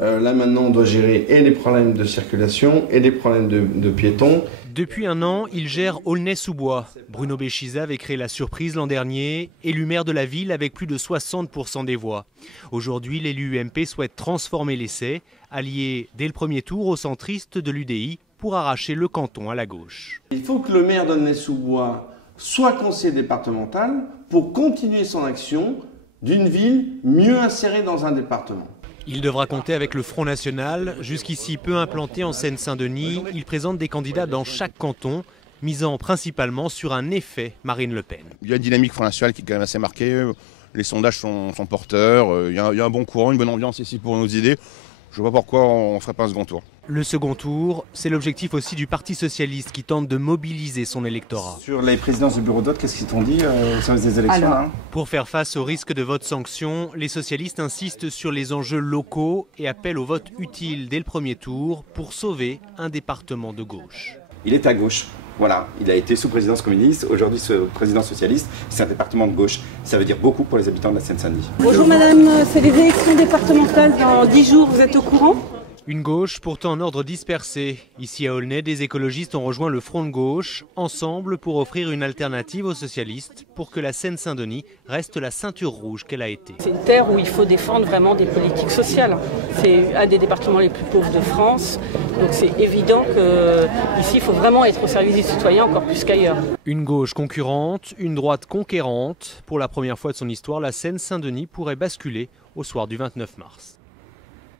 Là maintenant, on doit gérer et les problèmes de circulation et les problèmes de piétons. Depuis un an, il gère Aulnay-sous-Bois. Bruno Béchiza avait créé la surprise l'an dernier, élu maire de la ville avec plus de 60% des voix. Aujourd'hui, l'élu UMP souhaite transformer l'essai, allier dès le premier tour aux centristes de l'UDI pour arracher le canton à la gauche. Il faut que le maire d'Aulnay-sous-Bois soit conseiller départemental pour continuer son action d'une ville mieux insérée dans un département. Il devra compter avec le Front National. Jusqu'ici peu implanté en Seine-Saint-Denis, il présente des candidats dans chaque canton, misant principalement sur un effet Marine Le Pen. Il y a une dynamique Front National qui est quand même assez marquée. Les sondages sont porteurs. Il y a un bon courant, une bonne ambiance ici pour nos idées. Je vois pas pourquoi on ne ferait pas un second tour. Le second tour, c'est l'objectif aussi du Parti socialiste qui tente de mobiliser son électorat. Sur les présidences du bureau de vote, qu'est-ce qu'ils t'ont dit au service des élections là ? Pour faire face au risque de vote sanction, les socialistes insistent sur les enjeux locaux et appellent au vote utile dès le premier tour pour sauver un département de gauche. Il est à gauche. Voilà, il a été sous présidence communiste, aujourd'hui sous présidence socialiste, c'est un département de gauche. Ça veut dire beaucoup pour les habitants de la Seine-Saint-Denis. Bonjour madame, c'est les élections départementales dans 10 jours, vous êtes au courant ? Une gauche pourtant en ordre dispersé. Ici à Aulnay, des écologistes ont rejoint le Front de gauche, ensemble pour offrir une alternative aux socialistes, pour que la Seine-Saint-Denis reste la ceinture rouge qu'elle a été. C'est une terre où il faut défendre vraiment des politiques sociales. C'est un des départements les plus pauvres de France, donc c'est évident qu'ici il faut vraiment être au service des citoyens encore plus qu'ailleurs. Une gauche concurrente, une droite conquérante. Pour la première fois de son histoire, la Seine-Saint-Denis pourrait basculer au soir du 29 mars.